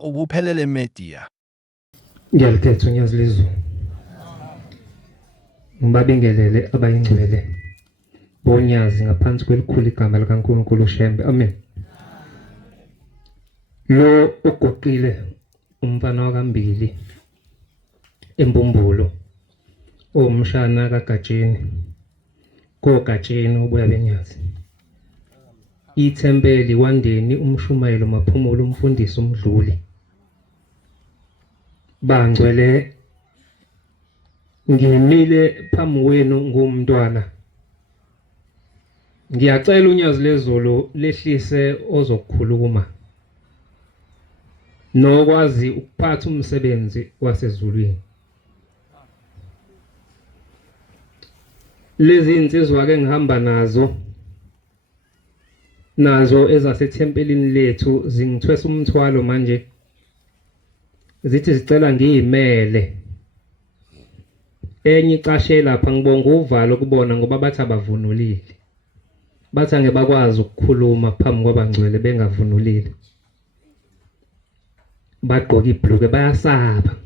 ubuphelele media. Ngiyalithetha unyazi lezulu. Ngibabingelele abayingcwele bonyazi ngaphansi kwelikhulu igama likaNkulunkulu uShembe. Amen. Lo ugoqile umfana wakambili embumbulu omshana kaGatsheni koGatsheni ubuya benyazi. Ithempeli Wandeni umshumayelo maphumulo umfundisi umdluli. Bangcwele ngimile phambi kwenu ngumntwana. Ngiyacela unyazi lezulu lehlise ozokukhuluma nokwazi ukuphatha umsebenzi wasezulwini. Lezi insizwa ke ngihamba nazo ezasethempelini lethu zingithwesa umthwalo manje. Zithi zicela ngiyimele. Enye icashe lapha ngibonga uvalo kubona ngoba bathi abavunulile. Bathi angeke bakwazi ukukhuluma phambi kwabangcwele bengavunulile. Bagqoka ibhluke bayasaba.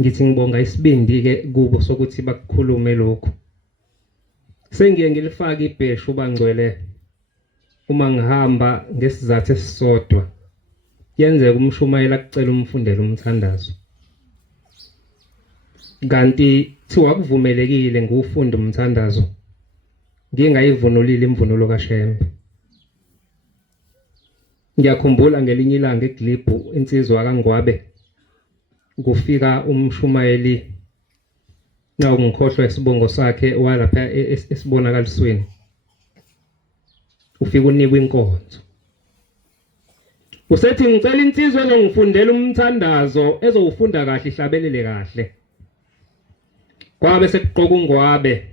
Ngithi ngibonga isibindi ke kubo sokuthi bakukhulume lokho. Sengiye ngilifaka ibheshu ubangcwele uma ngihamba ngesizathu esisodwa. Yenzeka umshumayela kucela umfundele umthandazo. Kanti thiwa kuvumelekile ngufunda umthandazo. Ngingayivunulile imvunulo kaShembe. Ngiyakhumbula ngelinye ilanga eGlibhu insizwa kaNgwabe kufika umshumayeli nawo ngikhohlwa isibongo sakhe walapha esibonakalisweni. Ufika unikwa inkonzo. Usethi ngicela insizwa ezongifundela umthandazo ezowufunda kahle ihlabelele kahle. Kwabe sekuqoka uNgwabe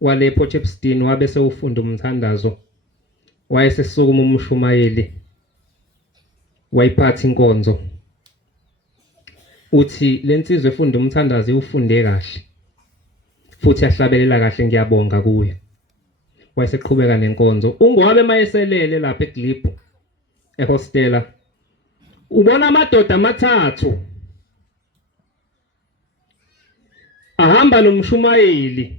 wale Potchefstroom wabe sewufunda umthandazo. Wayesesukuma umshumayeli wayiphatha inkonzo. Uthi lensizwe efunda umthandazo ufunde kahle futhi yahlabelela kahle ngiyabonga kuye. Wayeseqhubeka nenkonzo. uNgwabe mayeselele lapha eGlibhu ehostela. Ubona amadoda amathathu ahamba nomshumayeli.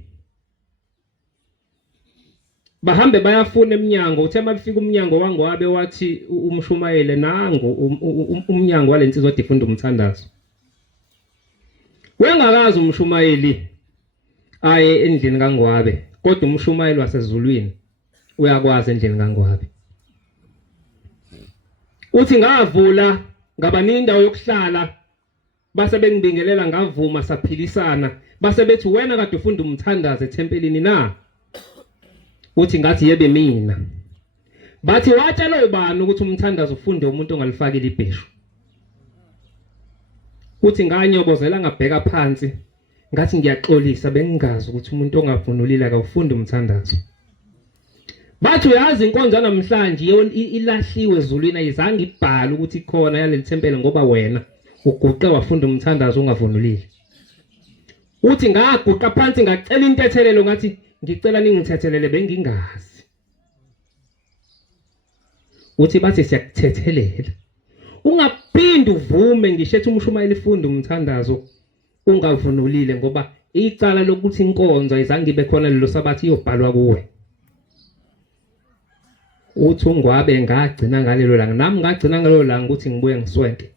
Bahambe bayafuna eminyango. Uthe mabefika umnyango waNgwabe wathi umshumayeli nangu umnyango walensizwa odifunda umthandazo. Wengakazi umshumayeli aye endlini kaNgwabe kodwa umshumayeli wasezulwini uyakwazi endlini kaNgwabe. Uthi ngavula ngaba nindawo yokuhlala base bengibingelela ngavuma saphilisana base bethi wena kade ufunda umthandazo ethempelini na? Uthi ngathi yebe mina. Bathi watshela ubani ukuthi umthandazo ufunde umuntu ongalifakile ibheshu? Uthi nganyobozela ngabheka phansi ngathi ngiyaxolisa bengingazi ukuthi umuntu ongavunulile akawufunda umthandazo. Bathi uyazi inkonzo namhlanje ilahliwe ezulwini ayizange ibhale ukuthi khona yaleli thempeli ngoba wena uguqe wafunda umthandazo ungavunulile. Uthi ngaguqa phansi ngacela intethelelo ngathi ngicela ningithethelele bengingazi. Uthi bathi siyakuthethelela. Ungaphindi uvume ngishethe umshumayeli funda umthandazo ungavunulile ngoba icala lokuthi inkonzo ayizange ibe khona lelo sabathi iyobhalwa kuwe. Uthi uNgwabe ngagcina ngalelo langa nami ngagcina ngalelo langa ukuthi ngibuye ngiswenke.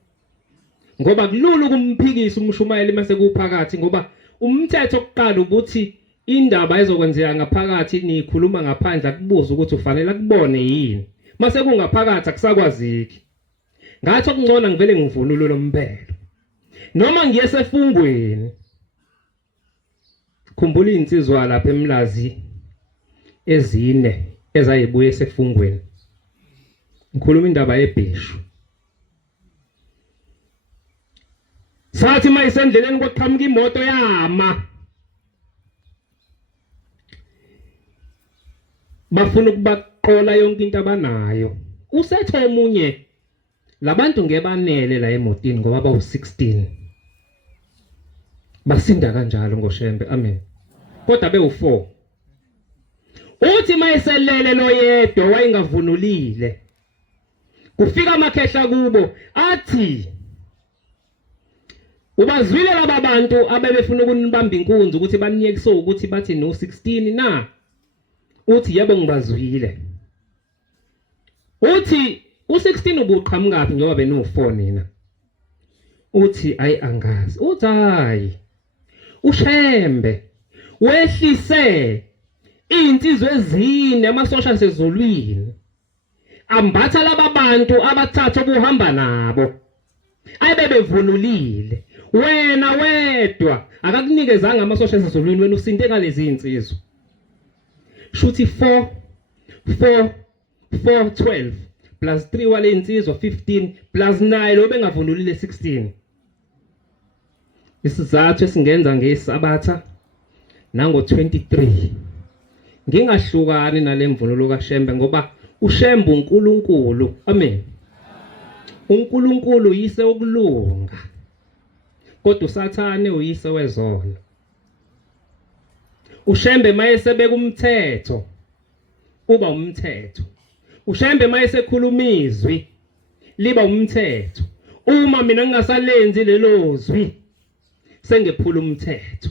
Ngoba kulula ukumphikisa umshumayeli mase kuphakathi ngoba umthetho oqala ukuthi indaba ezokwenzeka ngaphakathi nikhuluma ngaphandle akubuza ukuthi ufanele akubone yini. Mase kungaphakathi akusakwaziki. Ngathi okungcona ngivele ngivunule lompelo. Noma ngiyesefungweni. Khumbula insizwa lapha eMlazi ezine ezayibuye esefungweni. Ngikhuluma indaba yebheshu. Sathi mayisendleleni koqhamuka imoto yama. Bafuna ukubaqola yonke into abanayo. Usethe omunye labantu ngebanele la emotini ngoba bawu16. Basinda kanjalo ngoShembe. Amen. Kodwa bewu4. Uthi mayiselele lo yedwa wayengavunulile. kufika amakhehla kubo athi ubazwile laba bantu abebefuna ukunibamba inkunzi ukuthi baniyekise ukuthi bathi no 16 na. Uthi yebo ngibazwile. Uthi u16 ubuqhamukaphi ngoba beno4 nina. Uthi ayi angazi. Uthi hayi ushembe wehlise insizwe ezine amasosha sezulwini ambatha laba bantu abathathu obuhamba nabo ayebebevunulile wena wedwa akakunikezanga amasosha sezulwini wena usinde ngalezi insizwe. Shuthi 4 12 plus 3 wale insizwa 15 plus 9 lo bengavunulile 16. Isizathu esingenza ngesabatha nango 23 ngingahlukani nalemvunulo kaShembe ngoba uShembe uNkulunkulu. Amen. uNkulunkulu yise okulunga kodwa uSathane uyise wezono. uShembe mayesebeka umthetho uba umthetho. uShembe mayesekhuluma izwi liba umthetho. Uma mina ngingasalenzi lelo zwi sengephula umthetho.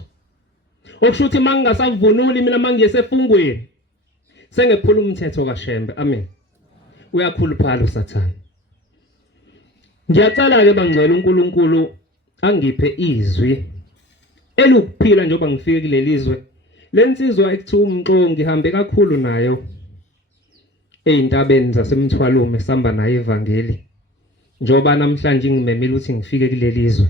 Okusho ukuthi mangingasavunuli mina mangisefungweni sengephula umthetho kaShembe. Amen. Uyakhuluphala uSathane. Ngiyacela ke bangcwele uNkulunkulu angiphe izwi elukuphila njengoba ngifike kuleli zwe. Lensizwa ekuthiwa umxo ngihambe kakhulu nayo eintabeni zasemthwalume samba naye evangeli njoba namhlanje ngimemile ukuthi ngifike kuleli zwe.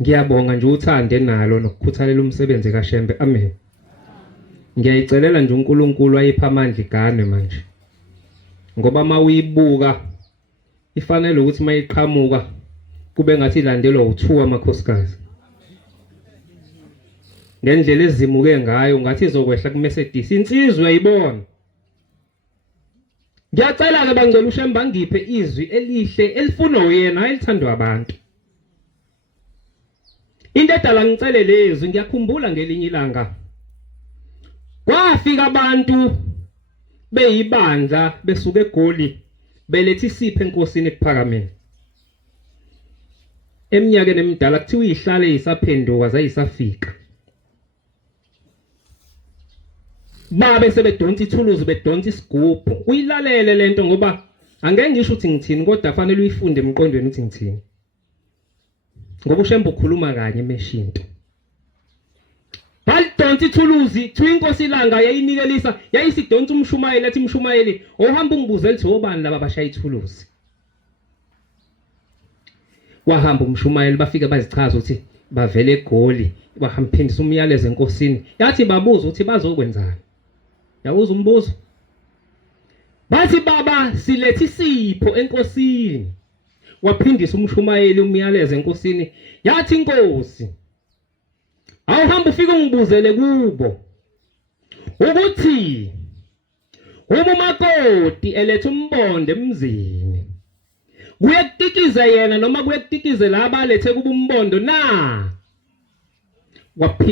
Ngiyabonga nje uthande nalo nokukhuthalela umsebenzi kaShembe. Amen. Ngiyayicelela nje uNkulunkulu ayipha amandla igane manje ngoba mawuyibuka ifanele ukuthi mayiqhamuka kube ngathi ilandelwa uthuwa amakhosikazi ngendlela ezimuke ngayo ngathi izokwehla kuMercedes insizwe yayibona. Ngiyacela ke bangcwele uShembe angiphe izwi elihle elifuna uyena elithandwa abantu. Into edala ngicele lezi ngiyakhumbula ngelinye ilanga kwafika abantu beyibandla besuka eGoli belethe isipho enkosini ekuphakameni. Eminyakeni emidala kuthiwa ihlale isaphenduka zayisafika. Babe sebedonsa ithuluzi bedonsa isigubhu. Uyilalele lento ngoba angeke ngisho ukuthi ngithini kodwa kufanele uyifunde emqondweni ukuthi ngithini. Ngoba uShembe ukhuluma kanye emeshinto. Balidonsa ithuluzi thiwa inkosi ilanga yayinikelisa yayisidonsa umshumayeli ethi umshumayeli ohamba ungibuze lithi obani laba bashaya ithuluzi. Wahamba umshumayeli bafika bazichaza ukuthi bavele eGoli bahamba phindisa umyalezo enkosini. Yathi babuza ukuthi bazokwenzani. Yawuza umbuzo. Bathi baba silethe isipho enkosini. Waphindisa umshumayeli umyalezo enkosini. Yathi inkosi awuhamba ufike ungibuzele kubo ukuthi uma umakoti elethe umbonde emzini kuyekutikiza yena noma kuyekutikize laba alethe kuba umbondo na.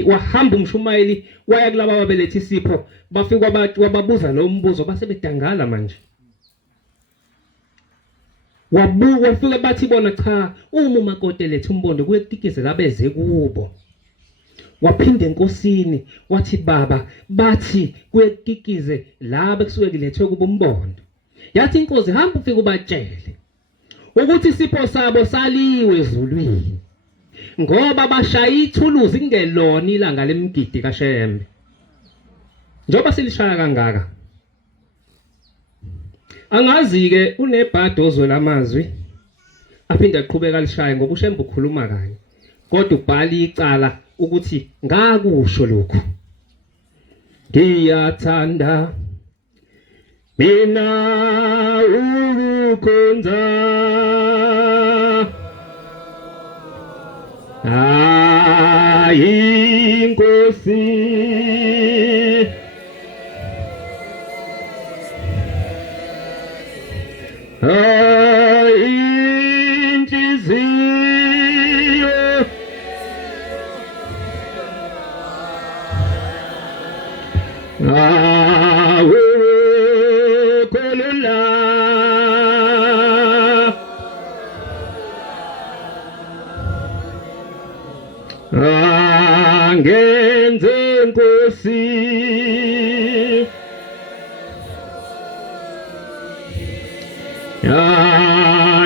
Wahamba umshumayeli waya kulaba ababelethe isipho bafika wababuza lo mbuzo base bedangala manje. Wafika bathi bona cha uma umakoti elethe umbondo kuyekutikize laba eze kubo. Waphinda enkosini wathi baba bathi kuyekutikize laba kusuke kulethwe kuba umbondo. Yathi inkosi hamba ufike ubatshele ukuthi isipho sabo saliwe ezulwini ngoba bashaya ithuluzi kungelona ilanga lemgidi kaShembe. Njoba silishaya kangaka angazi ke unebhadi ozwela amazwi aphinda aqhubeka lishaye ngoba uShembe ukhuluma kanye kodwa ubhala icala ukuthi ngakusho lokho. Ngiyathanda mina ukukhonza inkosi inhliziyo kolula angenze Nkosi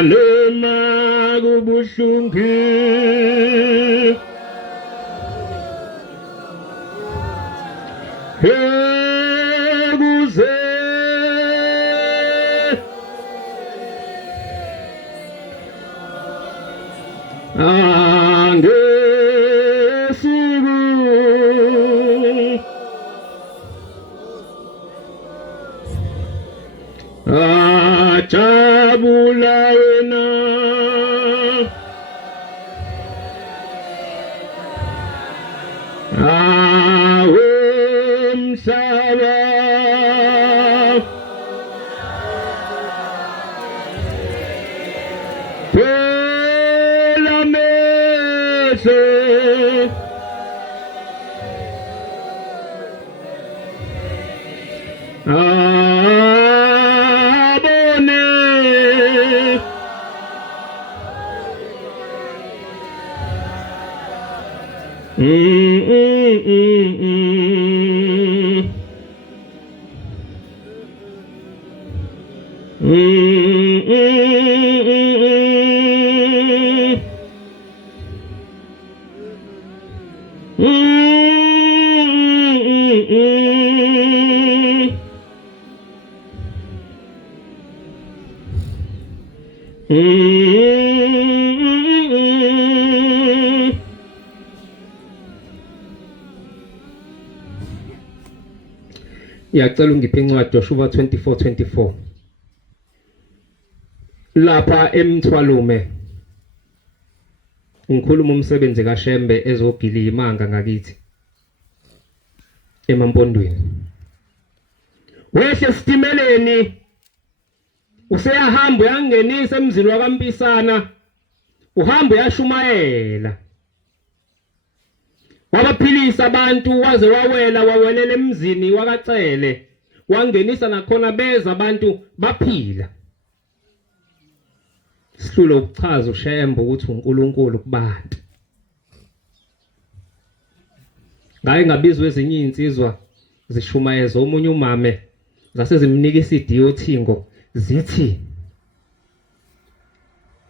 noma kubuhlungu ekuze angesiku ajabula wena awe mhlaba phela mehlo abone Ngiyacela ungiphe incwadi Joshua 24:24 lapha eMthwalume ngikhuluma umsebenzi kaShembe ezogila imanga ngakithi emampondweni wehle sitimeleni useyahamba uyangenisa emzini wakaMpisana uhamba uyashumayela wabaphilisa abantu waze wawelela emzini wakaCele wangenisa nakhona beza abantu baphila sihlulo ukuchaza uShembe ukuthi uNkulunkulu kubantu ngaye ngabizwe ezinye insizwa zishumayeza omunye umame zase zimnika iCD yothingo zithi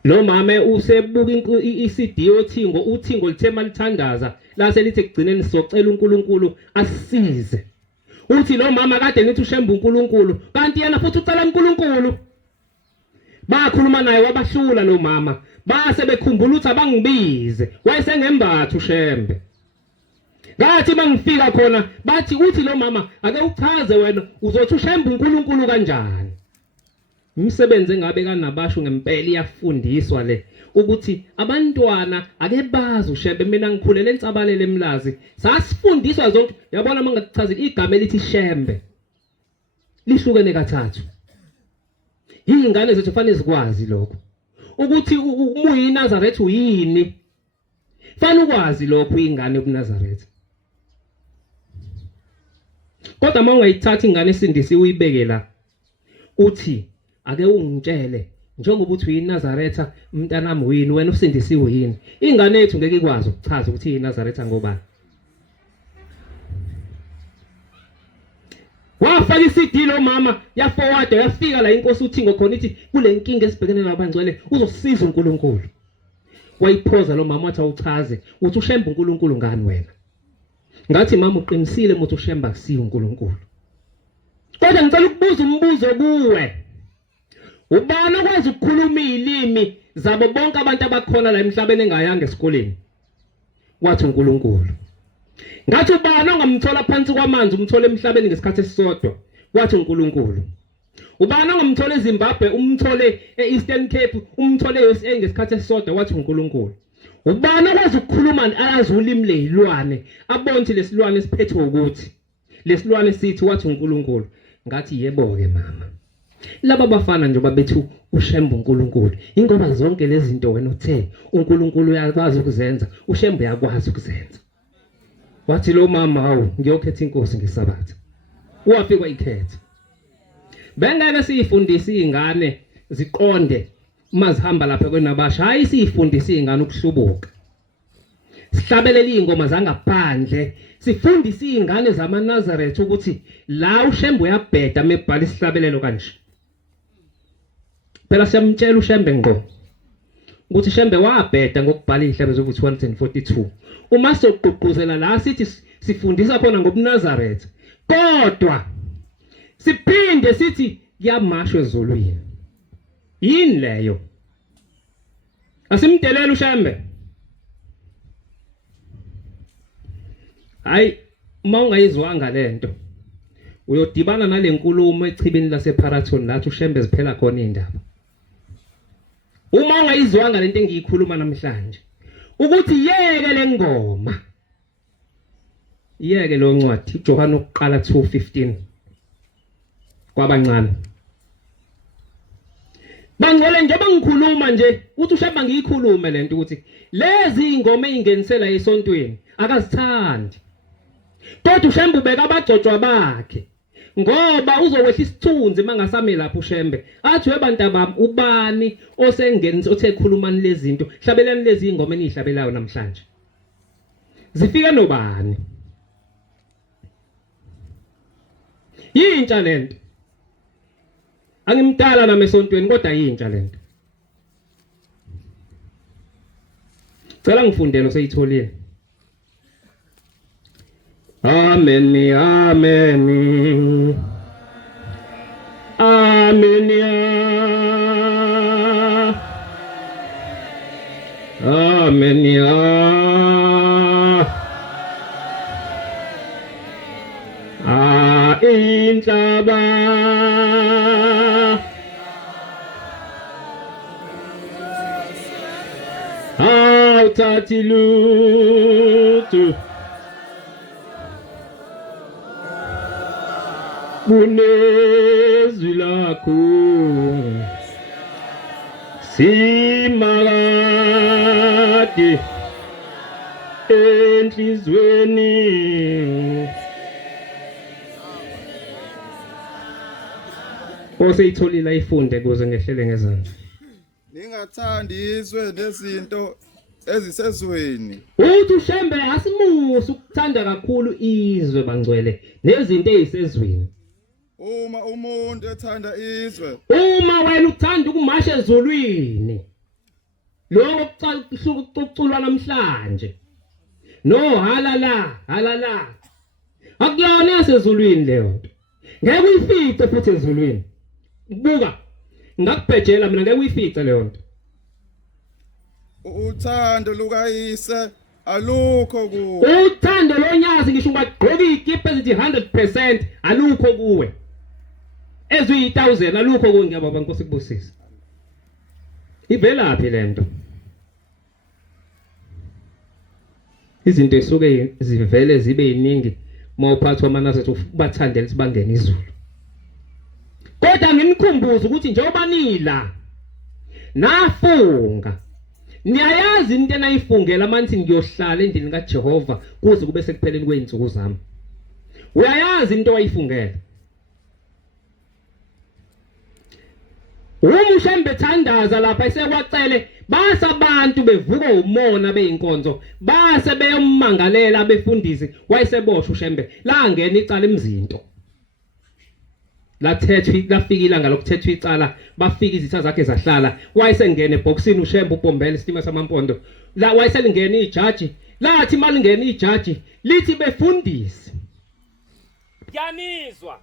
lo mame usebuka iCD yothingo uthingo lithema lithandaza lase lithi kugcineni socela uNkulunkulu asisize uthi lo mama kade ngithi uShembe uNkulunkulu kanti yena futhi ucela uNkulunkulu bakhuluma naye wabahlula lo mama base bekhumbula ukuthi abangibize wayesengembatha uShembe ngathi mangifika khona bathi uthi lo mama ake uchaze wena uzothi uShembe uNkulunkulu kanjani umsebenzi engabe kanabasho ngempela iyafundiswa le ukuthi abantwana ake bazi uShembe mina ngikhulele eNtsabalele eMlazi sasifundiswa zonke yabona mangakuchazile igama elithi Shembe lihlukene kathathu ingane zethu fanele zikwazi lokho ukuthi umuyi Nazareth uyini fanele ukwazi lokho ingane kuNazareth kodwa mawungayithatha ingane esindisi uyibeke la uthi ake ungitshele njengoba uthi uyiNazaretha umntanami uyini wena usindisiwe yini ingane yethu ngeke ikwazi ukuchaza ukuthi iyiNazaretha ngobani wafaka iCD lo mama yaforward yafika la inkosi uthingo khona ithi kule nkinga esibhekene nabangcwele uzosiza uNkulunkulu wayiphoza lo mama wathi awuchaze uthi uShembe uNkulunkulu ngani wena ngathi mama uqinisile ukuthi uShembe akusiyo uNkulunkulu kodwa ngicela ukubuza umbuzo kuwe ubani okwazi ukukhuluma izilimi zabo bonke abantu abakhona la emhlabeni engayanga esikoleni wathi uNkulunkulu ngathi ubani ongamthola phansi kwamanzi umthole emhlabeni ngesikhathi esisodwa wathi uNkulunkulu ubani ongamthola eZimbabwe umthole eEastern Cape umthole eUSA ngesikhathi esisodwa wathi uNkulunkulu ubani okwazi ukukhuluma ayazi ulimi lezilwane abonthi lesilwane siphethwe ukuthi lesilwane sithi wathi uNkulunkulu ngathi yebo ke mama laba bafana nje babethu uShembe uNkulunkulu ingoba zonke lezi zinto wena uthe uNkulunkulu uyakwazi ukuzenza uShembe uyakwazi ukuzenza wathi lo mama hawu ngiyokhetha inkosi ngeSabatha wafika ikhetha bengeke siyifundise izingane ziqonde uma zihamba lapha kwenabasha hayi siyifundise izingane ukuhlubuka sihlabelela ingoma zangaphandle, sifundisa izingane zamaNazaretha ukuthi la uShembe uyabheda mebhala isihlabelelo kanje. Phela siyamtshela uShembe ngqo ukuthi uShembe wabheda ngokubhala izihlabezo over 242. Uma soqhuquzela la sithi sifundisa khona ngobuNazaretha, kodwa siphinde sithi kuyamashwa ezulwini. Yini leyo? Asimdelela uShembe. Hayi, uma ungayizwanga lento uyodibana nalenkulumo echibini laseParathon lathi uShembe ziphela khona indaba. Uma ungayizwanga lento engiyikhuluma namhlanje ukuthi yeke lengoma, yeke lo ncwadi uJohane oqala 2:15 kwabancane. Bangcwele njengoba ngikhuluma nje uthi uShembe ngiyikhulume lento ukuthi lezi ingoma eingenisela esontweni akazithandi. Kodwa uShembe ubeka abagcotshwa bakhe ngoba uzokwehla isithunzi mangasame lapho uShembe. Athi webantu bami ubani osengenisa othe khulumani lezi zinto, hlabelani lezi ingoma enihlabelayo namhlanje. Zifika nobani? Yintsha lento. Angimdala nami esontweni kodwa yintsha lento. Cela ngifundele seyitholile. Amen, amen. Amen. Amen. Inhlaba awuthathi lutho kunezwi lakho simakade enhlizweni. Oseyitholile ifunde kuze ngehlele ngezandla. Ningathandi izwe nezinto ezisezweni. Uthi uShembe asimusa ukuthanda kakhulu izwe bangcwele nezinto ezisezweni. Uma umuntu ethanda izwe, Uma wena uthanda ukumasha ezulwini, lokho ukuculwa namhlanje. No halala, halala. Akuyona yasezulwini leyo nto. Ngeke uyifice futhi ezulwini. Buka, ngakubhejela mina ngeke uyifice leyo nto. uthando lukayise alukho kuwe. Uthando lonyazi ngisho ungagqoka ikipa ezithi 100% alukho kuwe. Eziyi-1000 alukho kuwe ngiyababa Nkosi kubusisa. Ivelaphi lento? Izinto esuke zivele zibe yiningi mawuphathwa amanase ubathandela ukuthi bangene izulu. Kodwa nginikhumbuza ukuthi njengoba nila nafunga niyayazi into enayifungela manje ngiyohlala endlini kaJehova kuze kube sekupheleni kweinsuku zami. Uyayazi into wayifungela. Ushembe thandaza lapha esekwacele basa abantu bevuka umona beyinkonzo base beyommangalela abefundisi wayeseboshwa uShembe la ngena icala emzinto. Lathethwa lafikile ngalokuthethwa icala bafika izitha zakhe zahlala wayesengena eboxini uShembe uBombela istima samampondo la wayeselingena ijaji lathi malingena ijaji lithi befundisi yanizwa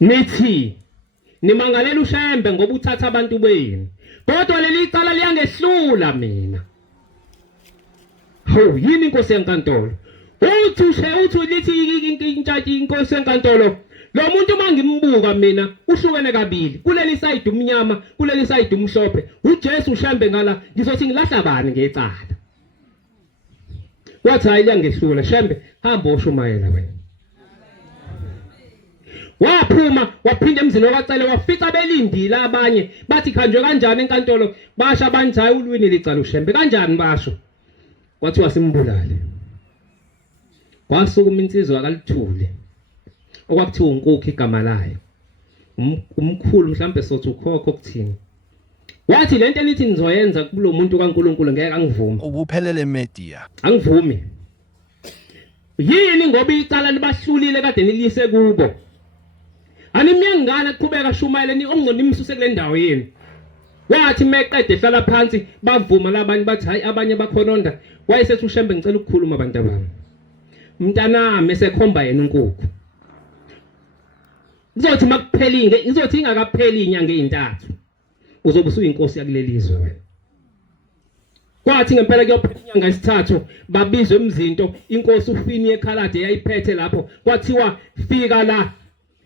nithi nimangalela uShembe ngoba uthatha abantu benu kodwa leli cala liyangehlula mina. Ho yini inkosi yenkantolo uthi lithi intshati inkosi yenkantolo. Lo muntu mangimbuka mina uhlukene kabili kuleli side umnyama kuleli side umhlophe uJesu uShembe ngala ngizothi ngilahla bani ngecala. Wathi hayi liyangehlula Shembe hamba oshumayela wena. Waphuma waphinda emzini wacele wafica belindile abanye bathi khanjwe kanjani enkantolo basha banjaye ulwini licala uShembe kanjani basho kwathiwa simbulale. Kwasukuma insizwa kaLithule okwakuthiwa uNkukhu igama layo umkhulu mhlambe sothi ukhokho okuthini wathi lento enithi nizoyenza kulo muntu kaNkuluNkulu ngeke angivumi. Ubuphelele media. Angivumi. Yini ngoba icala libahlulile kade nilise kubo. Animyangana kuqhubeka shumayele ni ongcono nimsuse kule ndawo yini. Wathi meqede hlala phansi bavuma labanye bathi hayi abanye bakhononda wayesethi uShembe ngicela ukukhuluma abantu abami. Mntanami esekhomba yena uNkukhu. Izothi makuphela izothi ingakapheli inyanga ezintathu. Uzobe usuyinkosi yakulelizwe wena. Kwathi ngempela kuyophela inyanga esithathu babizwe emzinto inkosi uFini eKhalade yayiphethe lapho kwathiwa fika la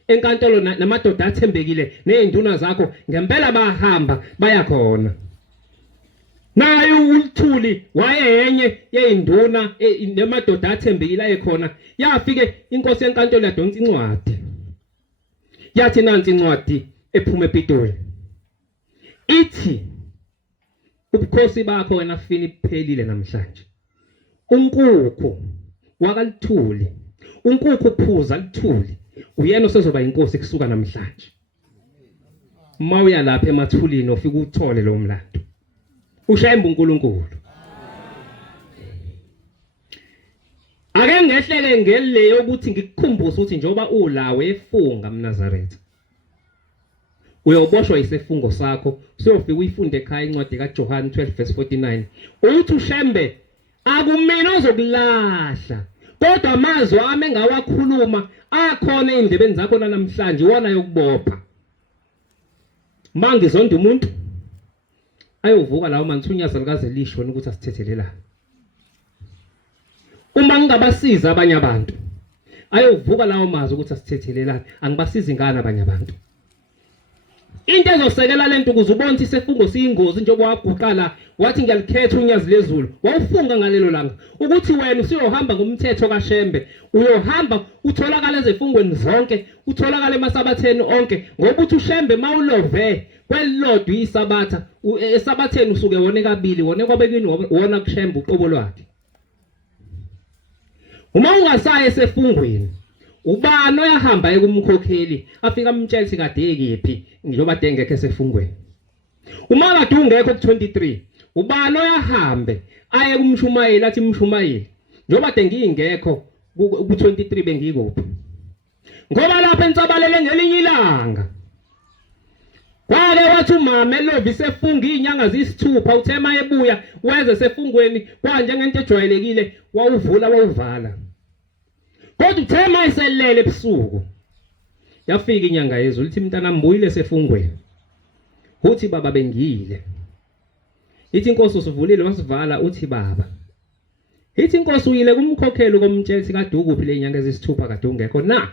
enkantolo namadoda athembekile nezinduna zakho ngempela bahamba baya khona. Naye uLthuli wayenye yezinduna nemadoda athembekile ayekhona yafike inkosi enkantolo yadonsa incwadi. Yathi nansi incwadi ephuma ePitoli. Ithi ubukhosi bakho wena Fini phelile namhlanje. uNkukhu wakaLthuli, uNkukhu phuza Lthuli, uyena osezoba inkosi kusuka namhlanje. Mawuya lapha emathulini ofika uthole lo mlando. Ushembe uNkulunkulu. Ake ngehlele ngele ukuthi ngikukhumbuze ukuthi njoba ulawe efunga mNazaretha. Uyoboshwa isefungo sakho, siyofika uyifunde ekhaya incwadi kaJohane 12:49. Uthi uShembe akumina ozokulahla. Kodwa amazwi ami engawakhuluma akhona endebeni zakho namhlanje wona yokubopha. Mangizonda umuntu ayovuka lawo manthunyaza likaze lisho ukuthi asithethelelana. Uma ngingabasiza abanye abantu ayovuka lawo mazwi ukuthi asithethelelana, angibasizi ngani abanye abantu. Into ezosekela lento ukuze ubone isefungo siyingozi njengoba waguqala wathi ngiyalikhetha unyazi lezulu. Wawufunga ngalelo langa ukuthi wena usiyohamba ngomthetho kaShembe, uyohamba utholakala ezifungweni zonke, utholakala emasabatheni onke ngoba uthi uShembe mawulove kwelilodwa isabatha, esabatheni usuke wone kabili, wone kwabekini wona kuShembe uqobo lwakhe. Uma ungasaye esefungweni ubani oyahamba ekumkhokheli afika amtshela kade ekephi njengoba dengekho esefungweni. Uma kade ungekho ku23 ubani oyahambe aye kumshumayeli athi mshumayeli njengoba dengingekho ku23 bengikuphi. Ngoba lapha entsabalele ngelinye ilanga kwake wathi umama elovi sefunga izinyanga zisithupha uthema ebuya weze sefungweni kwanje ngento ejwayelekile wawuvula wawuvala. Kodwa uthema eselele ebusuku yafika inyanga yezulu lithi mntana mbuyile sefungweni. Uthi baba bengile. Ithi inkosi usivulile wasivala uthi baba. Ithi inkosi uyile kumkhokheli komtsheli kade ukuphi le inyanga ezisithupha kade ungekho na.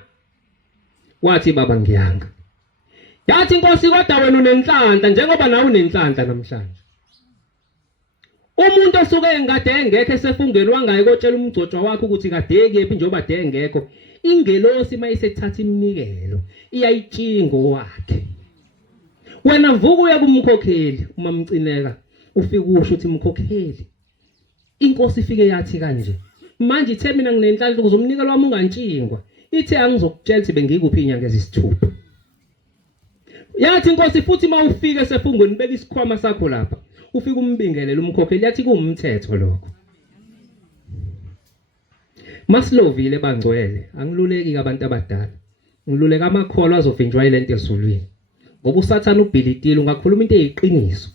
Wathi baba ngiyanga. Yathi inkosi kodwa wena unenhlanhla njengoba nawe unenhlanhla namhlanje. Umuntu osuke engade engekho esefungweni wangaye kotshela umgcotshwa wakhe ukuthi kade ekephi njengoba de engekho. Ingelosi mayisethatha iminikelo iyayitshingo wakhe. Wena vuka uye kumkhokheli uma mcineka ufike usho uthi mkhokheli inkosi ifike yathi kanje manje ithe mina nginenhlanhla ukuze umnikelo wami ungantshingwa. Ithe angizokutshela ukuthi bengikuphi inyanga ezisithupha. Yathi inkosi futhi mawufika esefungweni beka isikhwama sakho lapha ufike umbingelele umkhokheli yathi kuumthetho lokho. Masilovile bangcwele angiluleki abantu abadala. Ngiluleka amakholo azovinjwa ilento ezulwini. Ngoba uSathane ubhilitile ungakhuluma into eyiqiniso.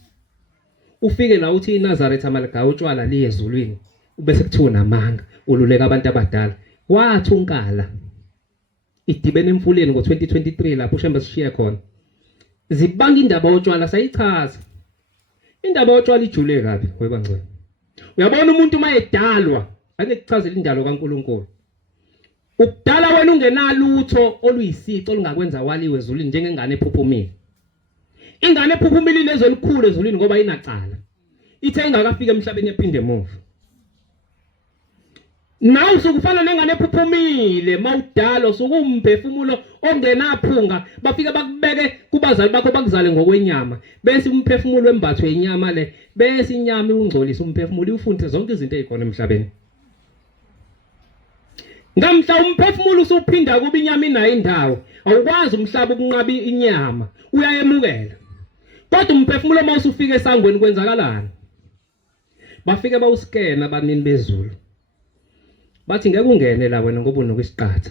Ufike la uthi iNazaretha amaliga utshwala liye ezulwini ubese kuthiwa namanga ululeka abantu abadala. Wathunkala idibene emfuleni ngo2023 lapho uShembe sishiye khona. Zibanga indaba otshwala sayichaza. Indaba otshwala ijule kabi webangcwele. Uyabona umuntu mayedalwa ake kuchazela indalo kaNkuluNkulu. Ukudala wena ungenalutho oluyisico olungakwenza waliwe ezulwini njengengane ephuphumile. Ingane ephuphumile lezolikhulu ezulwini ngoba inacala. Ithe ingakafika emhlabeni ephinde emuva. Nawe usukufana nengane ephuphumile mawudalo sukumphefumulo ongenaphunga bafike bakubeke kubazali bakho bakuzale ngokwenyama bese umphefumulo wembathwe inyama le bese inyama ungcolisa umphefumulo ufunde zonke izinto ezikhona emhlabeni. Ngamhla umphefumulo usuphinda kuba inyama inayo indawo awukwazi umhlaba ukunqaba inyama uyayemukela. Kodwa umphefumulo mawusufika esangweni kwenzakalani? Bafike bawuskena abanini bezulu. Bathi ngeke ungene la wena ngoba unokisiqatha.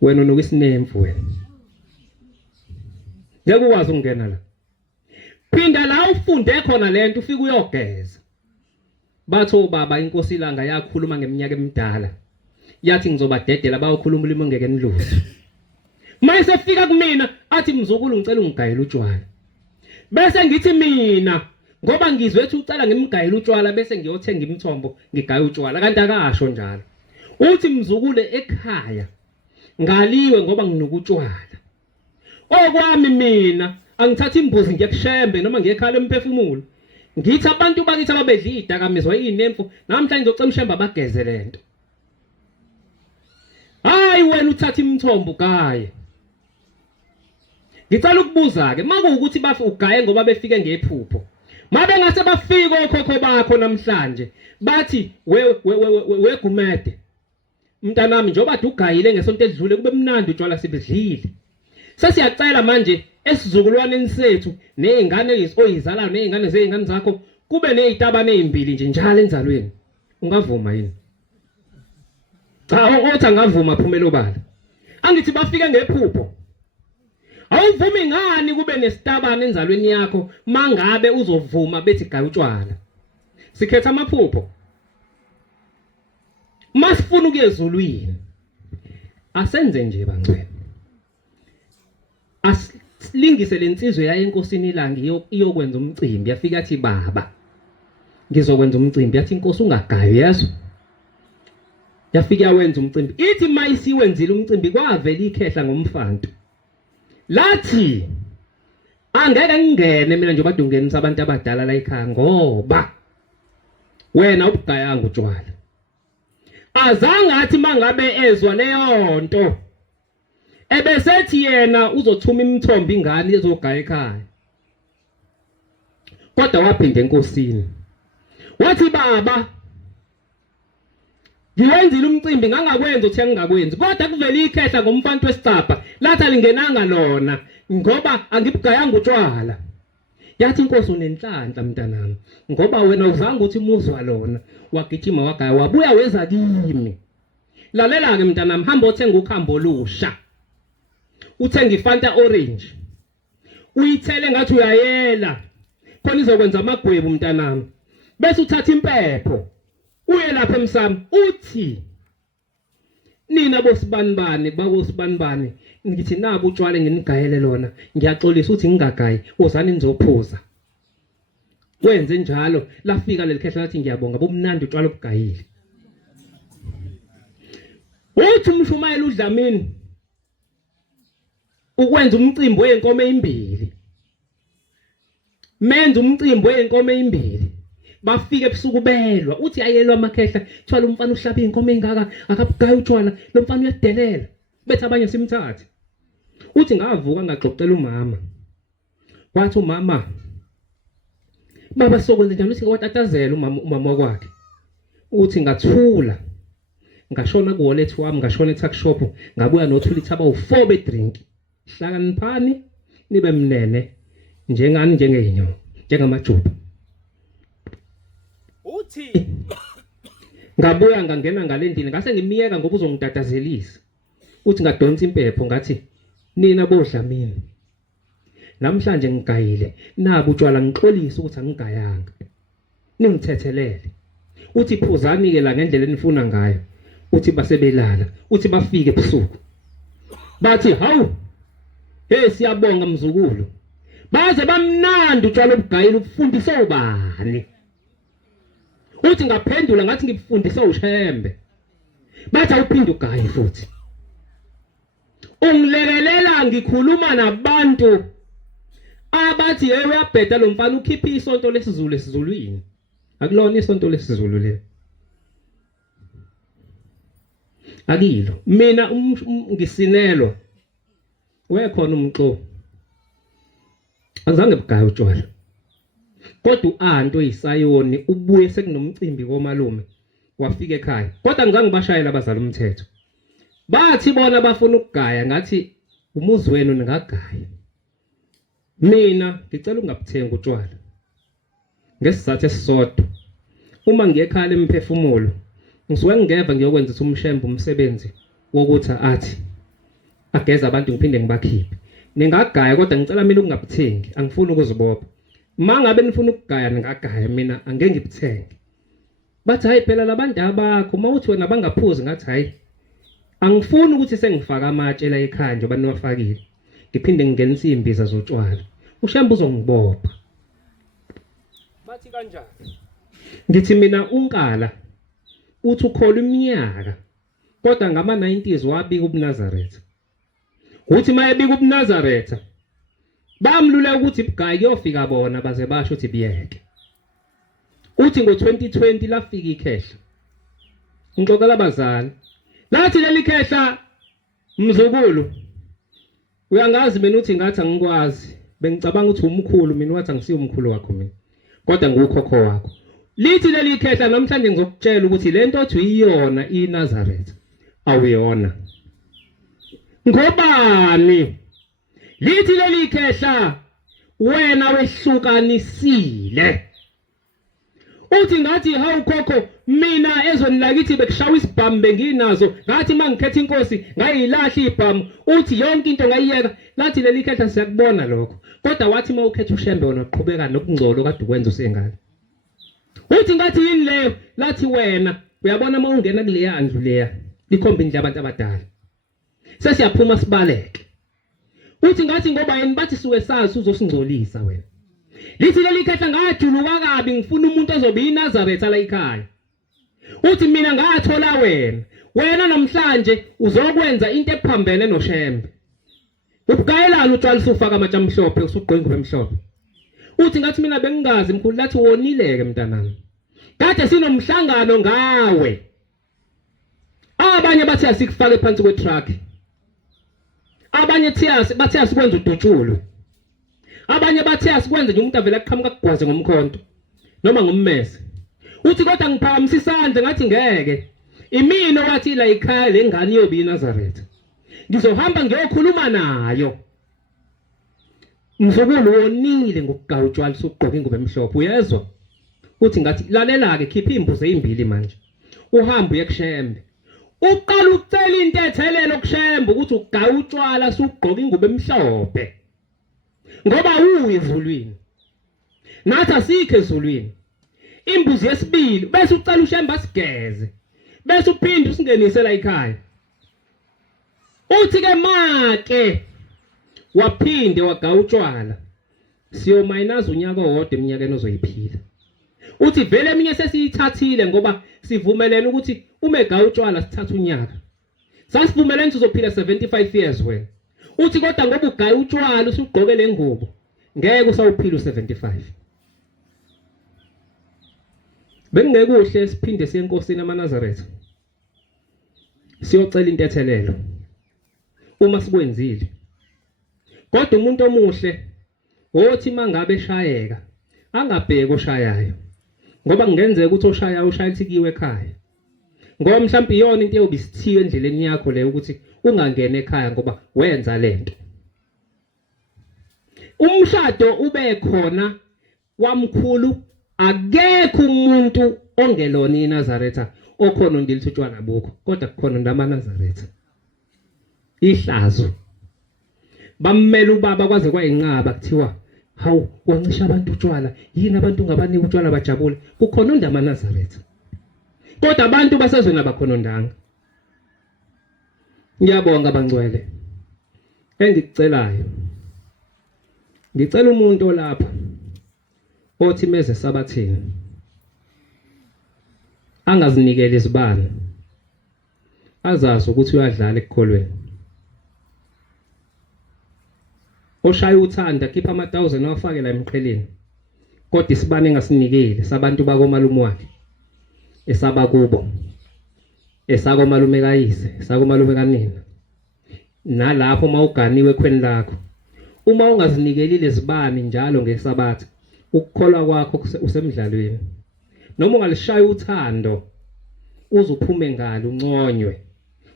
Wena unokisinemfu wena. Ngeke ukwazi ukungena la. Phinda la ufunde khona lento ufike uyogeza. Batho baba inkosi ilanga yakhuluma ngeminyaka emidala. Yathi ngizobadedela bayokhuluma ulimi ongeke niluze. Mayise fika kumina athi mzukulu ngicela ungigayele utshwala. Bese ngithi mina ngoba ngizwe ethi ucela ngimgayele utshwala bese ngiyothenga imithombo ngigaye utshwala kanti akasho njalo. Uthi mzukulu ekhaya ngaliwe ngoba nginokutshwala. Okwami mina angithathi imbuzi ngiyekushembe noma ngiyekhala emphefumulo. Ngithi abantu bakithi ababedla idakamizwa inemfu namhlanje ngizocela ushemba bageze lento. Hayi wena uthatha imithombo gaye. Ngicela ukubuza ke makuwukuthi bafu ugaye ngoba befike ngephupho. Mabe ngase bafika okhokho bakho namhlanje bathi we Gumede. Mntanami njoba ugayile ngesonto edlule kube mnandi utshwala sibedlile. Sesiyacela manje esizukulwaneni sethu nezingane oyizalayo nezingane zezingane zakho kube nezitabane ezimbili nje njalo enzalweni. Ungavuma yini? Cha othi angavuma Phumelo bala. Angithi bafike ngephupho. Awuvumi ngani kube nesitabane enzalweni yakho mangabe uzovuma bethi gayi utshwala. Sikhetha amaphupho. Masifuna ukuyezulwini. Asenze nje bangcwele. Asilingise lensizwe yaye enkosini ilanga iyokwenza umcimbi yafika athi baba ngizokwenza umcimbi yathi inkosi ungagayi yazo. Yafika yawenza umcimbi. Ithi mayisiwenzile umcimbi kwavela ikhehla ngomfanto. Lathi angeke ngingene mina nje badungenisa abantu abadala la ekhaya ngoba wena ubugayanga utshwala. Azange athi mangabe ezwa leyo nto ebesethi yena uzothuma imithombo ingane ezogaya ekhaya. Kodwa waphinda enkosini. Wathi baba ngiwenzile umcimbi ngangakwenza uthi angingakwenzi kodwa kuvela ikhehla ngomfanto wesicapha lathi alingenanga lona ngoba angibugayanga utshwala. Yathi inkosi unenhlanhla mntanami ngoba wena uzange uthi muzwa lona wagijima wagaya wabuya weza kimi. Lalela ke mntanami hamba othenga ukhambo olusha. Uthenga iFanta orange. Uyithele ngathi uyayela. Khona izokwenza amagwebu mntanami. Bese uthatha impepho. Uye lapha emsamo uthi nina bosibanibani bakosibanibani ngithi nabo utshwala nginigayele lona ngiyaxolisa uthi ngingagayi uzani nizophuza. Wenze njalo lafika lelikhehla lathi ngiyabonga bomnandi utshwala obugayile. Uthi umshumayela uDlamini ukwenza umcimbi weenkomo ezimbili. Menza umcimbi weenkomo ezimbili. Bafike ebusuku belwa uthi ayelwa amakhehla thwala umfana uhlaba inkomo engaka akabugayi utshwala lo mfana uyadelela bethi abanye simthathe. Uthi ngavuka ngaxoxela umama. Wathi umama baba sokwenza njani uthi watatazela umama wakwakhe. Uthi ngathula ngashona kuwallet wami ngashona etuck shop ngabuya nothula ithaba u4 bedrink. Hlakaniphani nibe mnene njengani njengeyinyo njengamajuba. Uthi ngabuya ngangena ngalendini ngase ngimiyeka ngoba uzongidadazelisa. Uthi ngadonsa impepho ngathi nina boDlamini namhlanje ngigayile nabo utshwala ngixolisa ukuthi angigayanga ningithethelele. Uthi phuzani ke la ngendlela enifuna ngayo. Uthi basebelala uthi bafike ebusuku bathi hawu hey siyabonga mzukulu baze bamnandi utshwala obugayile ukufundisa ubani. Uthi ngaphendula ngathi ngikufundisa ushembe. Bathi awuphinde ugaye futhi. Ungilekelela ngikhuluma nabantu abathi hey uyabheda lo mfana ukhipha isonto lesizulu esizulwini. Akulona isonto lesizulu le. Akilo. Mina ngisinelwa. Wekhona umxo. Azange bugaye utshwala. Kodwa uAnto isayoni ubuye sekunomcimbi komalume wafika ekhaya. Kodwa ngizange bashayela abazali umthetho. Bathi bona bafuna ukugaya ngathi umuzi wenu ningagaya. mina ngicela ungabuthenga utshwala ngesizathu esisodwa. Uma ngiyekhala emphefumulo ngisuke ngingeva ngiyokwenza umshembe umsebenzi wokuthi athi ageza abantu ngiphinde ngibakhiphe. Ningagaya kodwa ngicela mina ukungabuthengi, angifuni ukuzibopha. Mangabe nifuna ukugaya ningagaya, mina angeke ngibuthenge. Bathi hayi phela labantu abakho mawuthi wena bangaphuzi, ngathi hayi angifuni ukuthi sengifaka amatshe la ekhaya nje baniwafakile ngiphinde ngingenisa izimbiza zotshwala, ushembe uzongibopha. Bathi kanjani? Ngithi mina uNkala uthi ukhola iminyaka kodwa ngama-90s wabika ubuNazaretha. Uthi mayebika ubuNazaretha bamlula ukuthi ibugayi kuyofika bona baze basho ukuthi biyeke. Uthi ngo-2020 lafika ikhehla. Ngixoxela abazali. Lathi leli khehla mzukulu. Uyangazi mina uthi ngathi angikwazi. Bengicabanga ukuthi umkhulu mina wathi angisiyo umkhulu wakho mina. Kodwa ngukhokho wakho. Lithi leli khehla namhlanje ngizokutshela ukuthi lento othi uyiyona iNazaretha awuyona. Ngobani? Lithi leli khehla wena wehlukanisile. Uthi ngathi hawu khokho mina ezweni lakithi bekushawa isibhamu benginazo, ngathi mangikhetha inkosi ngayilahla ibhamu, uthi yonke into ngayiyeka. Lathi leli khehla siyakubona lokho, kodwa wathi mawukhetha ushembe wona uqhubeka nokungcola kade ukwenza usengane. Uthi ngathi yini leyo? Lathi wena uyabona mawungena kule yandlu leya likhomba indle abantu abadala sesiyaphuma sibaleke. Uthi ngathi ngoba yini bathi suke sazi uzosingcolisa wena. Lithi leli khehla ngajuluka kabi ngifuna umuntu ozobe iNazaretha la ekhaya. Uthi mina ngathola wena namhlanje uzokwenza into ephambene noshembe. Ubugayelana utshwala usufaka amatsha amhlophe usugqoka ingubo emhlophe. Uthi ngathi mina bengingazi mkhulu, lathi wonileke mntanami. Kade sinomhlangano ngawe. Abanye bathi asikufake phansi kwetruck. Abanye bathi asikwenza udutshulo. Abanye bathi asikwenze nje umuntu avela aqhamuka kugwaze ngomkhonto noma ngommese. Uthi kodwa ngiphakamisa isandla ngathi ngeke. Imina wathi la ekhaya lengane iyobe iNazaretha. Ngizohamba ngiyokhuluma nayo. Mzukulu wonile ngokugaya utshwala usugqoka ingubo emhlophe, uyezwa? Uthi ngathi lalela ke khipha imbuzi ezimbili manje. Uhamba uye kushembe. Uqala ukucela into ethelelo kushembe ukuthi ugaya utshwala usugqoka ingubo emhlophe. Ngoba uyi ezulwini. Nathi asikho ezulwini. Imbuzi yesibili bese ucela ushembe asigeze. Bese uphinde usingenise la ekhaya. Uthi ke make waphinde wagaya utshwala. Siyomayinaza unyaka owodwa eminyakeni ozoyiphila. Uthi vele eminye sesiyithathile ngoba sivumelene ukuthi uma egaya utshwala sithatha unyaka. Sasivumelene ukuthi uzophila 75 years wena. Uthi kodwa ngoba ugaya utshwala usugqoke lengubo ngeke usawuphila u75. Bengekuhle siphinde siye enkosini amaNazaretha. Siyocela into ethelelo. Uma sikwenzile. Kodwa umuntu omuhle othi mangabe eshayeka angabheki oshayayo. Ngoba kungenzeka ukuthi oshayayo ushayithikiwe ekhaya. Ngoba mhlawumbe iyona into eyobisithiwe endleleni yakho leyo ukuthi ungangena ekhaya ngoba wenza lento. Umshado ube khona wamkhulu, akekho umuntu ongelona iNazaretha okhona ndilithi utshwala bukho, kodwa kukhona ndamaNazaretha. Ihlazo bammela ubaba kwaze kwayinqaba kuthiwa hawu wancisha abantu utshwala, yini abantu ungabanika utshwala bajabule? Kukhona ndamaNazaretha. Kodwa abantu basezweni abakhonondanga. Ngiyabonga bangcwele. Engikucelayo. Ngicela umuntu olapha othi meze sabathini angazinikeli izibani. Azazi ukuthi uyadlala ekukholweni. Oshaya uthanda khipha ama1000 awafake la emqheleni. Kodwa isibani engasinikeli sabantu bakomalume wakhe. Esaba kubo. Esakomalume kayise, esakomalume kanina. Nalapho mawuganiwe khweni lakho. Uma ungazinikelile izibani njalo ngesabatha, ukukholwa kwakho usemidlalweni. Noma ungalishaya uthando, uzuphume ngalo unconywe.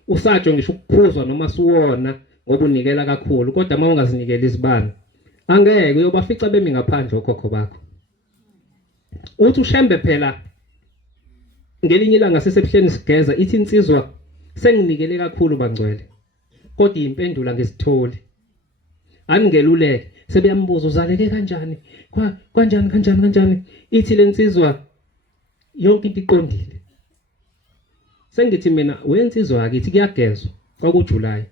Usatsho ngisho ukuphuzwa noma suwona ngoba unikela kakhulu, kodwa uma ungazinikela izibani angeke uyobafica bemi ngaphandle okhokho bakho. Uthi uShembe phela ngelinye ilanga sesebuhleni sigeza ithi insizwa senginikele kakhulu bangcwele kodwa impendula ngesitholi angeluleke sebeyambuza uzaleke kanjani kanjani ithi lensizwa yonke into iqondile. Sengithi mina wensizwa akithi kuyagezwa kwakuJuly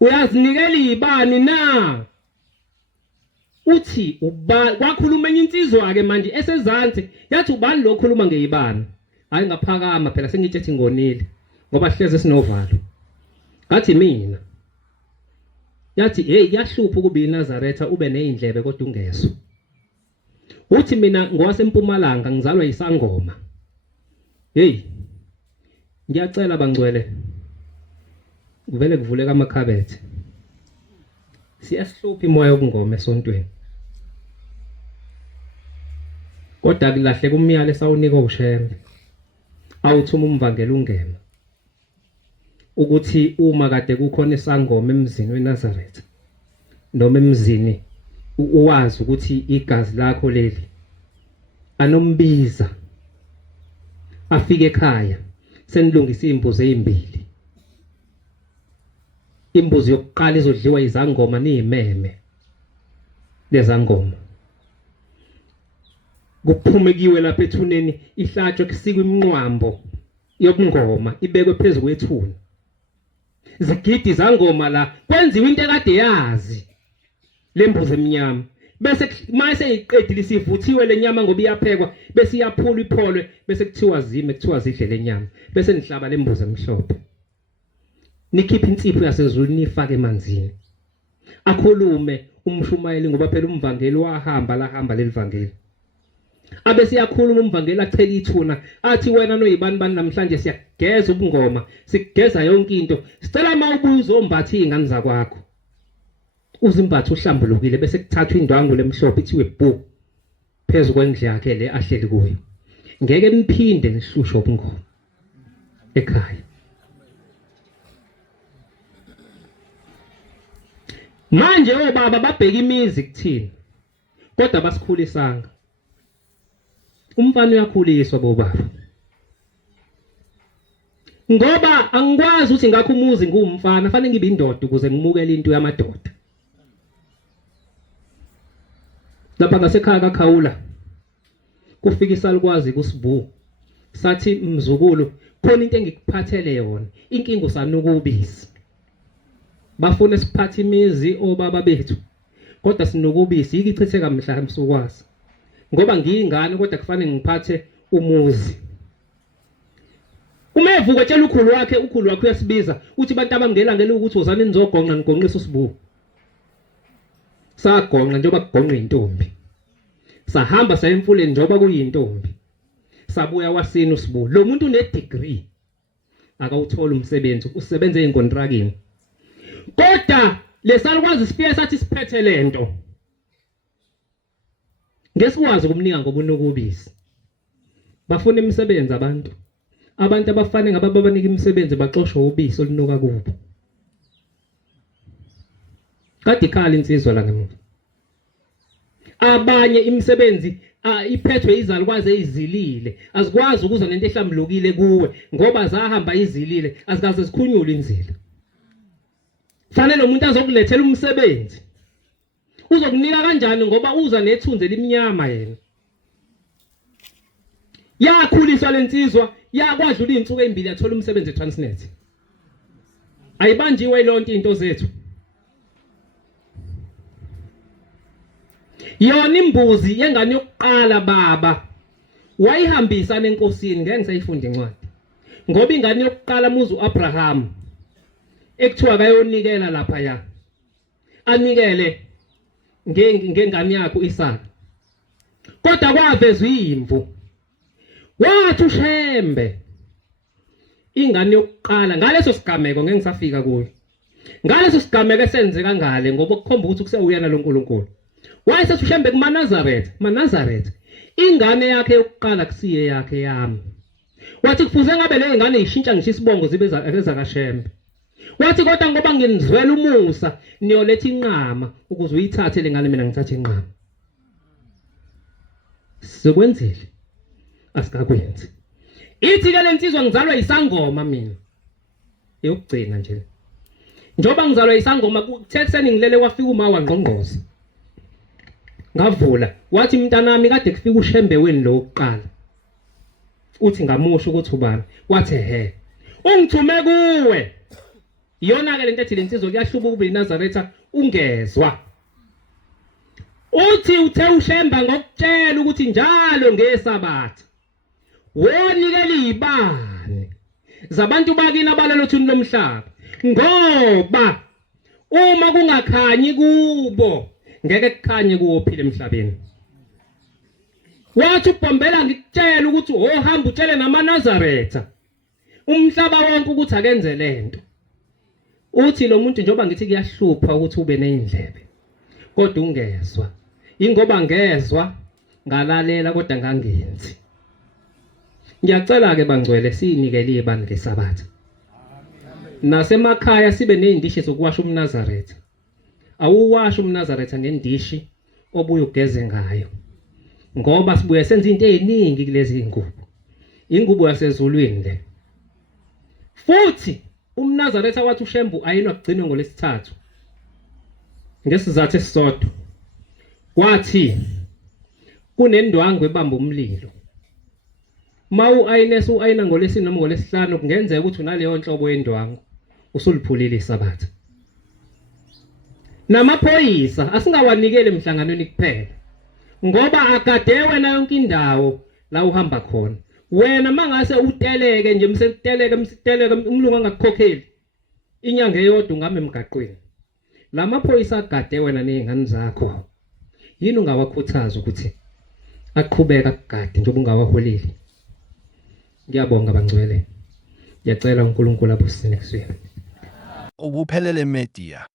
uyazinikela ibani na uthi kwakhuluma enye insizwa ke manje esezansi yathi ubani lo khuluma ngeibani hayi ngaphakama phela sengitshethi ngonile ngoba hleze sinovalo ngathi mina yathi hey kuyahlupha ukuba iNazaretha ube nezindlebe kodwa ungezwe. Uthi mina ngowaseMpumalanga ngizalwa isangoma. Hey ngiyacela bangcwele kuvele kuvuleka amakhabethe siyasihlupha imoya yobungoma esontweni kodwa kulahleka umyalo esawunika uShembe awuthuma umvangela ungema ukuthi uma kade kukhona isangoma emzini weNazaretha noma emzini uwazi ukuthi igazi lakho leli anombiza afike ekhaya senilungisa imbuzi ezimbili. Imbuzi yokuqala izodliwa izangoma nizimeme lezangoma kuphumekiwe lapha ethuneni ihlatshwe kusikwe imnqwambo yobungoma ibekwe phezulu kwethuna zigidi zangoma la kwenziwe into ekade yazi lembuzi eminyama bese mase iqedile sivuthiwe lenyama ngoba iyaphekwa bese iyaphulwa ipholwe bese kuthiwa zime kuthiwa zidle lenyama bese nihlaba lembuzi emhlophe nikhipha insipho yasezulu nifake emanzini akhulume umshumayeli ngoba phela umvangeli lahamba lelivangeli abe siyakhuluma umvangeli achela ithuna athi wena noyibani bani namhlanje siyageza ubungoma sigeza yonke into sicela mawubuza uzombatha izingane zakwakho uzimbatha uhlambulukile bese kuthathwa indwangu lemhlophe ithiwe bhu phezulu kwendle yakhe le ahleli kuyo ngeke niphinde nihlushe ubungoma ekhaya. Manje obaba babheka imizi kuthini kodwa basikhulisanga. Umfana uyakhuliswa bobaba. Ngoba angikwazi ukuthi ngakho umuzi ngumfana fanele ngibe indoda ukuze ngimukele into yamadoda. Lapha ngasekhaya kaKhawula kufika isalukwazi kuSibu sathi mzukulu khona into engikuphathele yona inkinga usanuka ubisi. Bafuna siphathe imizi obaba bethu kodwa sinokubisi ikichithe kamhla emsukwazi ngoba ngiyingane kodwa kufanele ngiphathe umuzi. Uma evuka etshela ukhulu wakhe uyasibiza uthi bantu abangelangele ukuthi wozani nizogonqa nigonqisa uSibu. Sagonqa njengoba kugonqa intombi sahamba saya emfuleni njengoba kuyintombi sabuya wasini uSibu. Lo muntu une degree akawuthola umsebenzi usebenza einkontrakini kodwa lesalukwazi sifike sathi siphethe lento ngesikwazi kumnika ngoba unokubisi. Bafuna imisebenzi abantu abafane ngababa banika imisebenzi baxoshwe ubisi olunuka kubo. Kade ikhala insizwa la ngemuva. Abanye imisebenzi iphethwe izalukwazi ezilile azikwazi ukuza nento ehlambulukile kuwe ngoba zahamba izilile azikaze zikhunyule inzila. Fanele umuntu azokulethela umsebenzi. Uzokunika kanjani ngoba uza nethunze limnyama yena. Yakhuliswa lensizwa yakwadlula izinsuku ezimbili yathola umsebenzi eTransnet. Ayibanjiwe lonke into zethu. Yona imbuzi yengane yokuqala baba wayihambisa nenkosini ngeke ngisayifunda incwadi. Ngoba ingane yokuqala muzu Abraham ekuthiwa kayonikela lapha ya. Anikele ngengane yakho Isaka. Kodwa kwavezwa imvu. Wathi uShembe ingane yokuqala ngaleso sigameko ngeke ngisafika kuyo. Ngaleso sigameko esenzeka ngale ngoba kukhomba ukuthi kusewuyena loNkulunkulu. Wayesethi uShembe kumaNazaretha ingane yakhe yokuqala kusiye yakhe yami. Wathi kufuze ngabe le ngane ishintsha ngisho isibongo zibe ezakaShembe. Wathi kodwa ngoba nginizwela umusa niyoletha inqama ukuze uyithathe lengane mina ngithathe inqama. Sikwenzile asikakwenzi. Ithi ke lensizwa ngizalwa isangoma mina. Yokugcina nje. Njoba ngizalwa isangoma kuthekuseni ngilele kwafika uma wangqongqoza. Ngavula wathi mntanami kade kufika uShembeweni lo oqala. Uthi ngamusho ukuthi ubani? Wathi he. Ungithume kuwe. Iyona ke lento ethi lensizwa kuyahluba ukuba iNazaretha ungezwa. Uthi uthe uShemba ngokutshela ukuthi njalo ngeSabatha wonikela izibane zabantu bakini abalalothuni lomhlaba ngoba uma kungakhanyi kubo ngeke kukhanye kuwophile emhlabeni. Wathi ubhombela ngikutshela ukuthi ohamba utshele namaNazaretha umhlaba wonke ukuthi akenze lento. Uthi lo muntu njoba ngithi kuyahlupha ukuthi ube neindlebe kodwa ungezwa. Ingoba ngezwa ngalalela kodwa ngangenzi. Ngiyacela ke bangcwele sinikele izibani ngeSabatha. Nasemakhaya sibe nezindishi zokuwasha umNazaretha. Awuwasha umNazaretha ngendishi obuye ugeze ngayo. Ngoba sibuye senza into eziningi kulezi ingubo. Ingubo yasezulwini le. Futhi umNazaretha wathi uShembu ayinwa kugcinwe ngolesithathu. Ngesizathu esisodwa. Kwathi kunendwangu ebamba umlilo. Mawu ayinesa uayina ngolesine noma ngolesihlanu kungenzeka ukuthi unaleyo nhlobo yendwangu usuliphulile iSabatha. Namaphoyisa asingawanikele emhlanganweni kuphela. Ngoba agadewe na yonke indawo la uhamba khona. Wena mangase uteleke nje msekuteleka umlungu angakukhokheli. Inyanga eyodwa ungame emgaqweni. Lamaphoyisa agade wena nezingane zakho. Yini ungawakhuthaza ukuthi aqhubeka kugade njengoba ungawaholile? Ngiyabonga bangcwele. Ngiyacela uNkulunkulu abusine kuswini. Ubuphelele media.